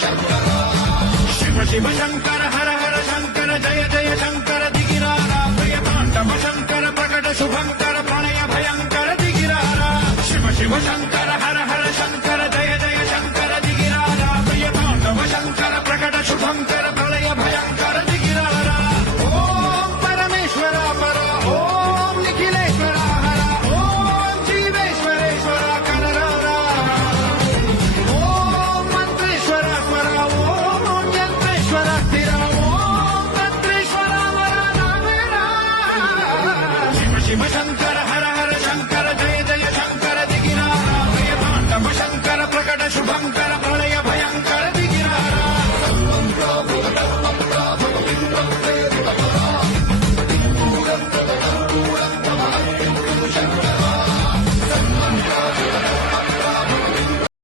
शिव शिव शंकर हर हर शंकर जय जय शंकर दिगिरारा प्रिय तांडव शंकर प्रकट शुभंकर प्रणय भयंकर दिगिरारा शिव शिव शंकर हर हर शंकर जय जय शंकर दिगिरारा प्रिय तांडव शंकर प्रकट शुभंकर प्रणय भयंकर दिगिरारा ओम परमेश्वर पर ओम निखिलेश्वर हर ओम जीवेश्वरेश्वर कररारा ओम मंत्रेश्वर पर ओम यंत्रेश्वर स्थिर ओम तंत्रेश्वर वरदानरा शिव शिव शंकर हर हर शंकर जय जय शंकर दिगिरारा प्रिय तांडव शंकर प्रकट शुभंकर